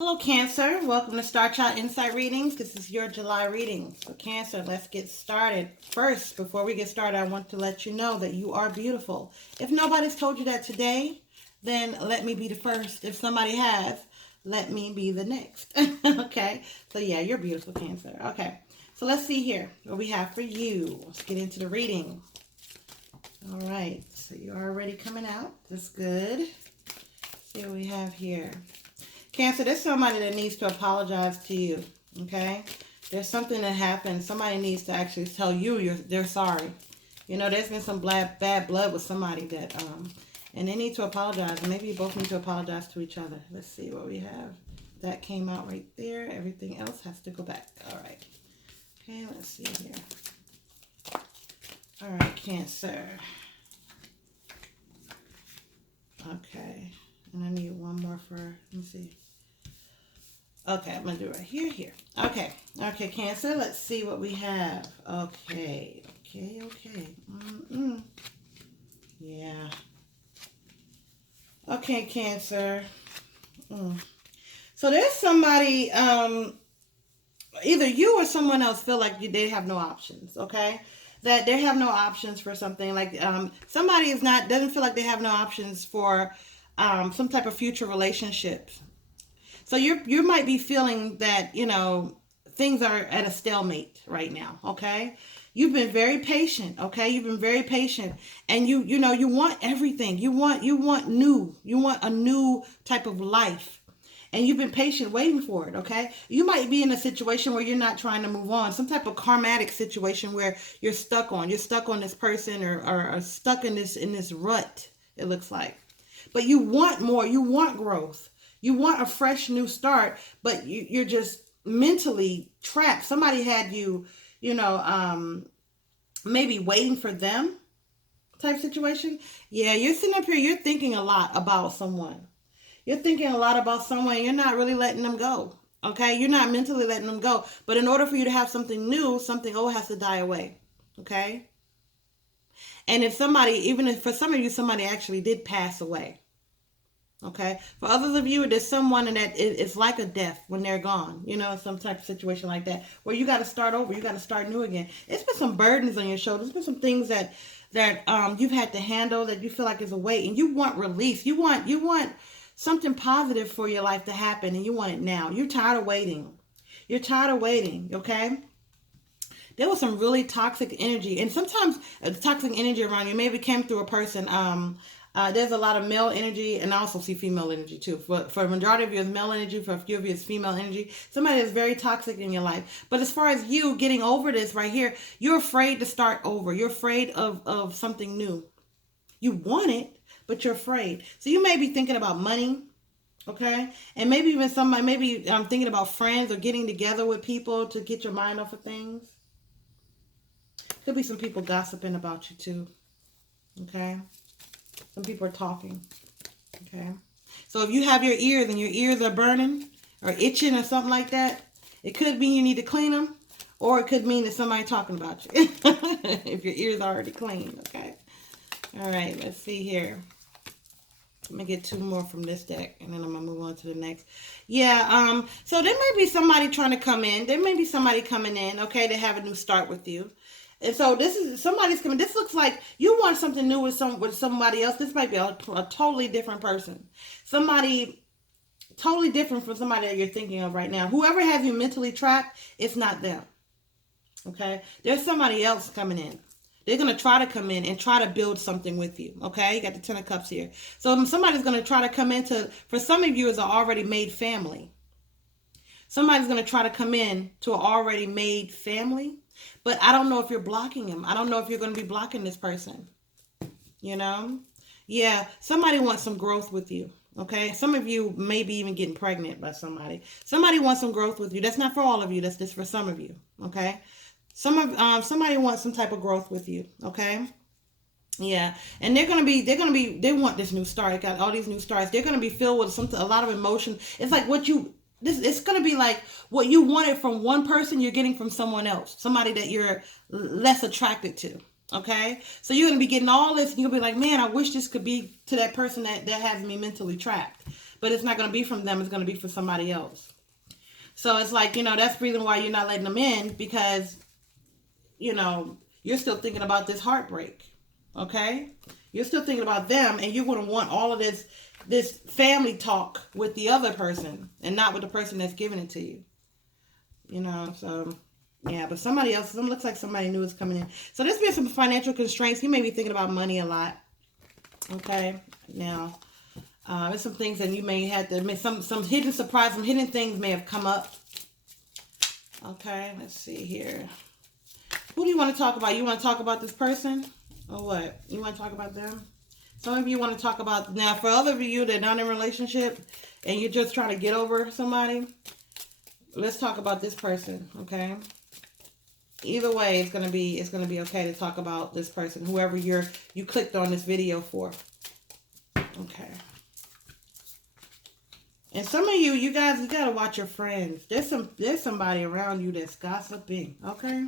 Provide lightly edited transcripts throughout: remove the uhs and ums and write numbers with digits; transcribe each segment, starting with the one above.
Hello, Cancer. Welcome to Star Child Insight Readings. This is your July reading. So, Cancer, let's get started. First, before we get started, I want to let you know that you are beautiful. If nobody's told you that today, then let me be the first. If somebody has, let me be the next. Okay? So, yeah, you're beautiful, Cancer. Okay. So, let's see here what we have for you. Let's get into the reading. All right. So, you're already coming out. That's good. Let's see what we have here. Cancer, there's somebody that needs to apologize to you, okay? There's something that happened. Somebody needs to actually tell you they're sorry. You know, there's been some bad blood with somebody that, and they need to apologize. Maybe you both need to apologize to each other. Let's see what we have. That came out right there. Everything else has to go back. All right. Okay, let's see here. All right, Cancer. Okay. And I need one more for, let me see. Okay, I'm going to do it right here. Okay. Okay, Cancer, let's see what we have. Okay. Yeah. Okay, Cancer. So there's somebody, either you or someone else feel like they have no options, okay? That they have no options for something. Like somebody doesn't feel like they have no options for some type of future relationships. So you might be feeling that, things are at a stalemate right now, okay? You've been very patient, okay? You've been very patient, and you want everything. You want new. You want a new type of life. And you've been patient waiting for it, okay? You might be in a situation where you're not trying to move on, some type of karmatic situation where you're stuck on this person, or stuck in this rut, it looks like. But you want more, you want growth. You want a fresh new start, but you're just mentally trapped. Somebody had you, maybe waiting for them type situation. Yeah, you're sitting up here, you're thinking a lot about someone. You're thinking a lot about someone. You're not really letting them go. Okay? You're not mentally letting them go. But in order for you to have something new, something old has to die away. Okay? And even if for some of you, somebody actually did pass away. Okay. For others of you, there's someone that it's like a death when they're gone. Some type of situation like that where you got to start over. You got to start new again. It's been some burdens on your shoulders. It's been some things that you've had to handle that you feel like is a weight, and you want release. You want something positive for your life to happen, and you want it now. You're tired of waiting. You're tired of waiting. Okay. There was some really toxic energy, and sometimes toxic energy around you maybe came through a person. There's a lot of male energy, and I also see female energy too. For a majority of you, it's male energy. For a few of you, it's female energy. Somebody that's very toxic in your life. But as far as you getting over this right here, you're afraid to start over. You're afraid of something new. You want it, but you're afraid. So you may be thinking about money, okay? And maybe even somebody, maybe I'm thinking about friends or getting together with people to get your mind off of things. Could be some people gossiping about you too, okay? Some people are talking. Okay. So if you have your ears and your ears are burning or itching or something like that, it could mean you need to clean them, or it could mean that somebody's talking about you. If your ears are already clean. Okay. All right. Let's see here. I'm gonna get two more from this deck, and then I'm gonna move on to the next. Yeah. So there may be somebody trying to come in. There may be somebody coming in. Okay, to have a new start with you. And so this is somebody's coming. This looks like you want something new with somebody else. This might be a totally different person. Somebody totally different from somebody that you're thinking of right now. Whoever has you mentally trapped, it's not them. Okay? There's somebody else coming in. They're going to try to come in and try to build something with you. Okay? You got the Ten of Cups here. So somebody's going to try to come into, for some of you, it's an already made family. Somebody's going to try to come in to an already made family. But I don't know if you're blocking him. I don't know if you're going to be blocking this person. Yeah, somebody wants some growth with you. Okay, some of you may be even getting pregnant by somebody. Somebody wants some growth with you. That's not for all of you. That's just for some of you. Okay, somebody wants some type of growth with you. Okay, yeah, and they want this new start. They got all these new starts. They're gonna be filled with a lot of emotion. It's like it's going to be like what you wanted from one person, you're getting from someone else, somebody that you're less attracted to. Okay, so you're going to be getting all this, and you'll be like, man, I wish this could be to that person that has me mentally trapped. but it's not going to be from them. It's going to be for somebody else. So it's like, that's the reason why you're not letting them in, because, you're still thinking about this heartbreak. Okay? You're still thinking about them, and you're going to want all of this family talk with the other person and not with the person that's giving it to you. So yeah, but somebody else, it looks like somebody new is coming in. So there's been some financial constraints. You may be thinking about money a lot. Okay? Now, there's some things that you may have to admit, some hidden surprise, some hidden things may have come up. Okay, let's see here. Who do you want to talk about? You want to talk about this person? Or what? You want to talk about them? Some of you want to talk about, now for other of you that are not in a relationship and you're just trying to get over somebody, let's talk about this person, okay? Either way, it's gonna be okay to talk about this person, whoever you clicked on this video for. Okay. And some of you guys, you gotta watch your friends. There's somebody around you that's gossiping, okay?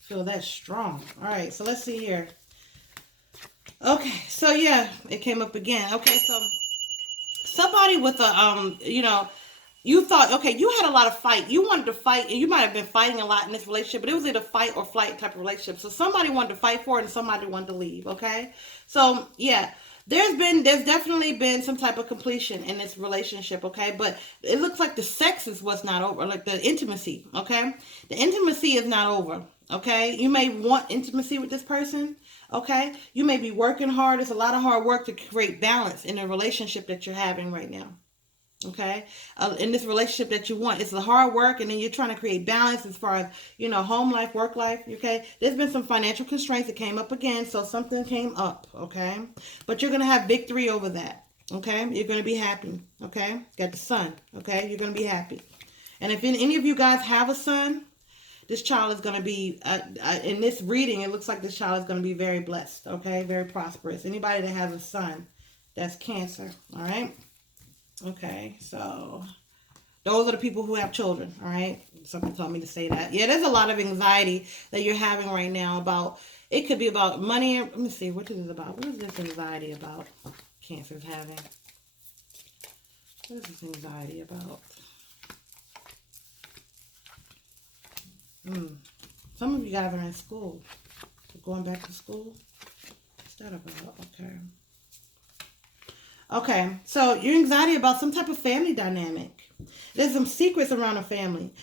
Feel that's strong. All right, so let's see here. Okay, so yeah, it came up again. Okay, so somebody with a you thought, okay, you had a lot of fight. You wanted to fight, and you might have been fighting a lot in this relationship, but it was either fight or flight type of relationship. So somebody wanted to fight for it, and somebody wanted to leave. Okay, so yeah. There's definitely been some type of completion in this relationship, okay? But it looks like the sex is what's not over, like the intimacy, okay? The intimacy is not over, okay? You may want intimacy with this person, okay? You may be working hard. It's a lot of hard work to create balance in a relationship that you're having right now. Okay, in this relationship that you want, it's the hard work, and then you're trying to create balance as far as home life, work life. Okay, there's been some financial constraints that came up again, so something came up. Okay, but you're gonna have victory over that. Okay, you're gonna be happy. Okay, got the sun. Okay, you're gonna be happy. And if any of you guys have a son, this child is gonna be in this reading. It looks like this child is gonna be very blessed. Okay, very prosperous. Anybody that has a son, that's Cancer. All right. Okay, so those are the people who have children, all right? Something told me to say that. Yeah, there's a lot of anxiety that you're having right now about, it could be about money. Let me see, what is it about? What is this anxiety about Cancer's having? What is this anxiety about? Some of you guys are in school. Going back to school? What's that about? Okay. Okay, so your anxiety about some type of family dynamic. There's some secrets around a family.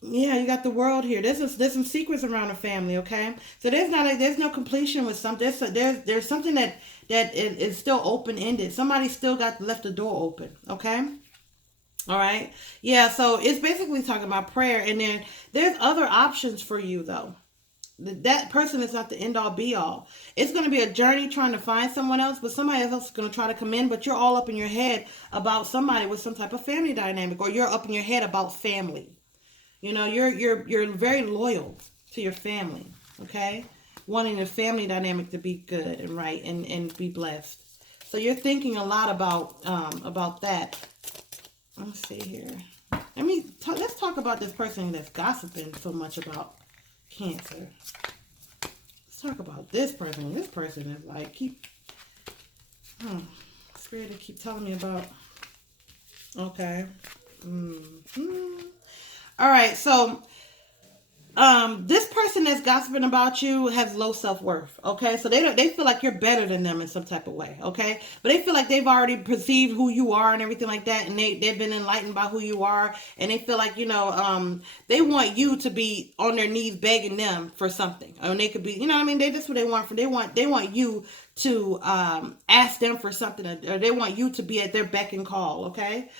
Yeah, you got the world here. There's some secrets around a family. Okay, so there's no completion with something. There's something that is still open ended. Somebody still left the door open. Okay. All right. Yeah. So it's basically talking about prayer, and then there's other options for you though. That person is not the end all be all. It's going to be a journey trying to find someone else, but somebody else is going to try to come in, but you're all up in your head about somebody with some type of family dynamic, or you're up in your head about family. You're very loyal to your family, okay? Wanting the family dynamic to be good and right and be blessed. So you're thinking a lot about that. Let's see here. Let's talk about this person that's gossiping so much about Cancer. Let's talk about this person. This person is like Spirit to keep telling me about. Okay. All right. So, this person that's gossiping about you has low self-worth. Okay. So they feel like you're better than them in some type of way. Okay. But they feel like they've already perceived who you are and everything like that. And they've been enlightened by who you are. And they feel like, they want you to be on their knees begging them for something. Or they could be, that's what they want. They want you to, ask them for something, or they want you to be at their beck and call. Okay.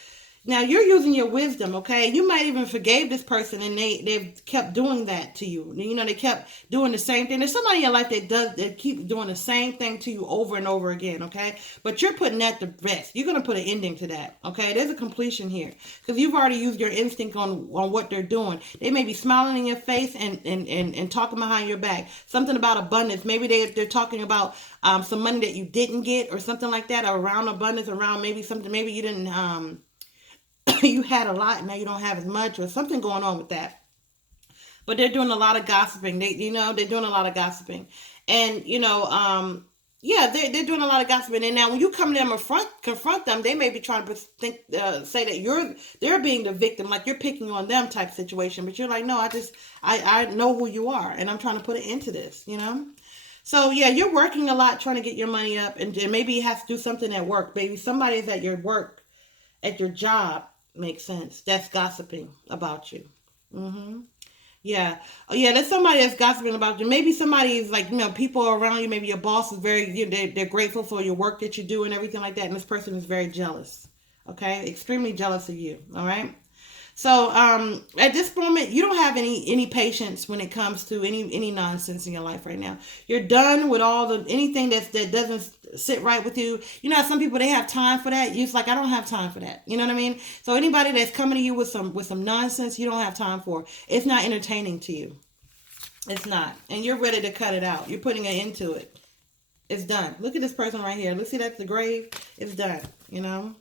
Now, you're using your wisdom, okay? You might even forgave this person, and they've kept doing that to you. They kept doing the same thing. There's somebody in your life that keep doing the same thing to you over and over again, okay? But you're putting that to rest. You're going to put an ending to that, okay? There's a completion here, because you've already used your instinct on what they're doing. They may be smiling in your face and talking behind your back. Something about abundance. Maybe they're talking about some money that you didn't get, or something like that, or around abundance, around maybe something, maybe you didn't... you had a lot, now you don't have as much, or something going on with that. But they're doing a lot of gossiping. They're doing a lot of gossiping. And, Yeah, they're doing a lot of gossiping, and now when you come to them and confront them, they may be trying to say that they're being the victim, like you're picking on them type situation. But you're like, no, I know who you are, and I'm trying to put it into this, you know. So yeah, you're working a lot trying to get your money up, and maybe you have to do something at work. Maybe somebody's at your work, at your job, makes sense. That's gossiping about you. Mm-hmm. Yeah. Oh, yeah. There's somebody that's gossiping about you. Maybe somebody is like, people around you. Maybe your boss is very, they're grateful for your work that you do and everything like that. And this person is very jealous. Okay. Extremely jealous of you. All right. So at this moment, you don't have any patience when it comes to any nonsense in your life right now. You're done with all the anything that doesn't sit right with you. You know, some people they have time for that. You're just like, I don't have time for that. You know what I mean? So anybody that's coming to you with some nonsense, you don't have time for. It's not entertaining to you. It's not, and you're ready to cut it out. You're putting an end to it. It's done. Look at this person right here. Let's see, that's the grave. It's done. You know.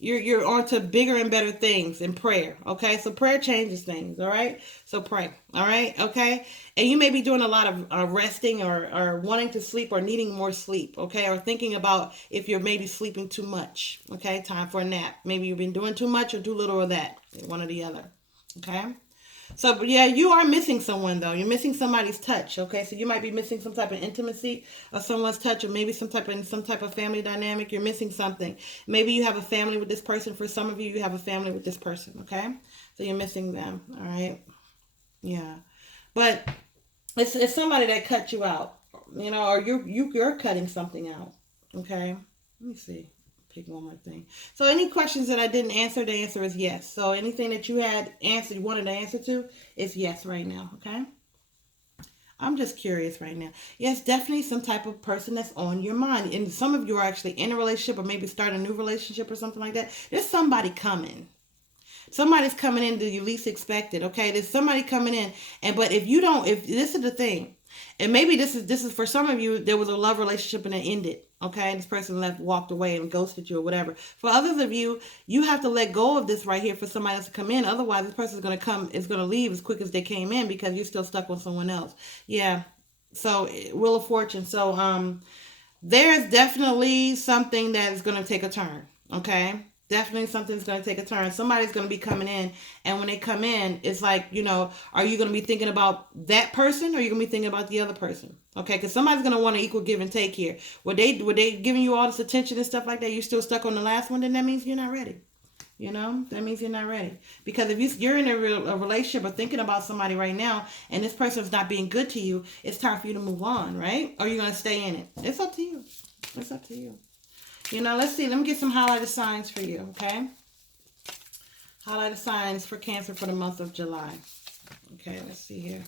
You're on to bigger and better things in prayer. Okay, so prayer changes things. All right, so pray. All right, okay, and you may be doing a lot of resting or wanting to sleep or needing more sleep. Okay, or thinking about if you're maybe sleeping too much. Okay, time for a nap. Maybe you've been doing too much or too little of that. One or the other. Okay. So yeah, you are missing someone though. You're missing somebody's touch. Okay, so you might be missing some type of intimacy or someone's touch, or maybe some type of family dynamic. You're missing something. Maybe you have a family with this person. For some of you, you have a family with this person. Okay, so you're missing them. All right, yeah, but it's somebody that cut you out. You know, or you're cutting something out. Okay, let me see. Pick one more thing. So any questions that I didn't answer, the answer is yes. So anything that you had answered, you wanted to answer to, is yes right now. Okay. I'm just curious right now. Yes, definitely some type of person that's on your mind. And some of you are actually in a relationship or maybe start a new relationship or something like that. There's somebody coming. Somebody's coming in that you least expected. Okay. There's somebody coming in. But if you don't, if this is the thing, and maybe this is for some of you, there was a love relationship and it ended. Okay, and this person left, walked away, and ghosted you or whatever. For others of you, you have to let go of this right here for somebody else to come in. Otherwise, this person is going to leave as quick as they came in because you're still stuck with someone else. Yeah. So Wheel of Fortune. So there's definitely something that is going to take a turn. Okay. Definitely something's going to take a turn. Somebody's going to be coming in. And when they come in, it's like, are you going to be thinking about that person or are you going to be thinking about the other person? Okay, because somebody's going to want an equal give and take here. Were they giving you all this attention and stuff like that? You're still stuck on the last one, then that means you're not ready. That means you're not ready. Because if you're in a relationship or thinking about somebody right now and this person's not being good to you, it's time for you to move on, right? Or you're going to stay in it. It's up to you. It's up to you. Let's see. Let me get some highlighted signs for you, okay? Highlighted signs for Cancer for the month of July. Okay, let's see here.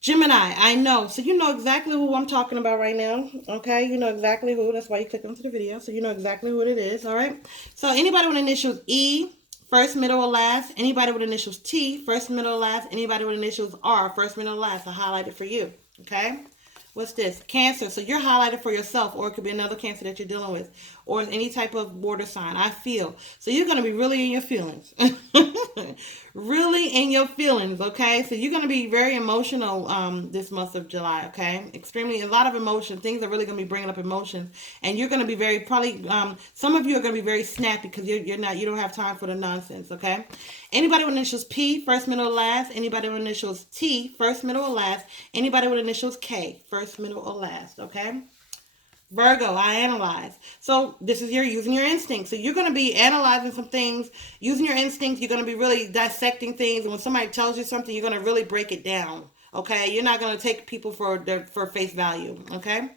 Gemini, I know. So you know exactly who I'm talking about right now, okay? You know exactly who. That's why you clicked onto the video. So you know exactly who it is, all right? So anybody with initials E, first, middle, or last. Anybody with initials T, first, middle, or last. Anybody with initials R, first, middle, or last. I highlighted for you, okay? What's this? Cancer. So you're highlighted for yourself, or it could be another Cancer that you're dealing with, or any type of border sign. I feel. So you're going to be really in your feelings. Really in your feelings, okay? So you're going to be very emotional this month of July, okay? Extremely, a lot of emotion. Things are really going to be bringing up emotions. And you're going to be very, probably, some of you are going to be very snappy because you don't have time for the nonsense, okay? Anybody with initials P, first, middle, or last. Anybody with initials T, first, middle, or last. Anybody with initials K, first, middle, or last, okay? Virgo, I analyze. So this is using your instincts. So you're going to be analyzing some things, using your instincts. You're going to be really dissecting things. And when somebody tells you something, you're going to really break it down. Okay. You're not going to take people for face value. Okay.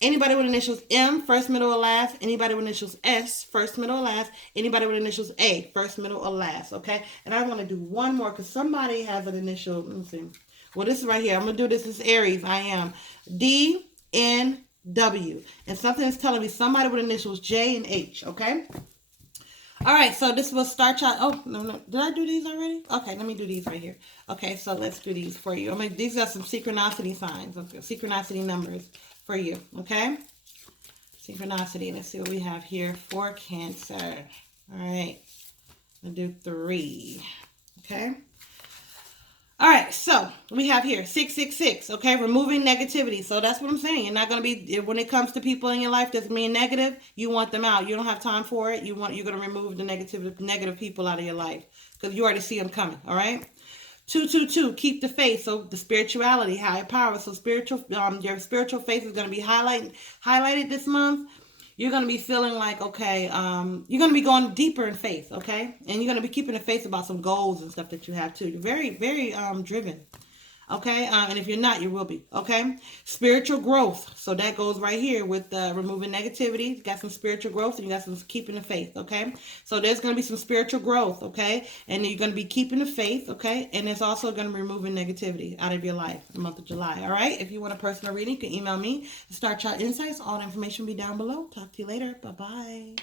Anybody with initials M, first, middle, or last. Anybody with initials S, first, middle, or last. Anybody with initials A, first, middle, or last. Okay. And I want to do one more because somebody has an initial. Let me see. Well, this is right here. I'm going to do this. This is Aries. I am DN W. And something is telling me somebody with initials J and H, okay? All right, so this will start y'all. Oh, no. Did I do these already? Okay, let me do these right here. Okay, so let's do these for you. These are some synchronicity signs, okay, synchronicity numbers for you, okay? Synchronicity. Let's see what we have here for Cancer. All right, I'll do 3, okay? All right, so we have here 666. Okay, removing negativity. So that's what I'm saying. You're not going to be, when it comes to people in your life that's being negative, you want them out. You don't have time for it. You're going to remove the negative people out of your life because you already see them coming. All right. 222, keep the faith. So the spirituality, higher power. So your spiritual faith is going to be highlighted this month. You're going to be feeling like, okay, you're going to be going deeper in faith, okay? And you're going to be keeping the faith about some goals and stuff that you have too. You're very, very driven, okay? And if you're not, you will be, okay? Spiritual growth. So that goes right here with removing negativity. You got some spiritual growth and you got some keeping the faith, okay? So there's going to be some spiritual growth, okay? And you're going to be keeping the faith, okay? And it's also going to be removing negativity out of your life the month of July, all right? If you want a personal reading, you can email me, Star Chart Insights. All the information will be down below. Talk to you later. Bye-bye.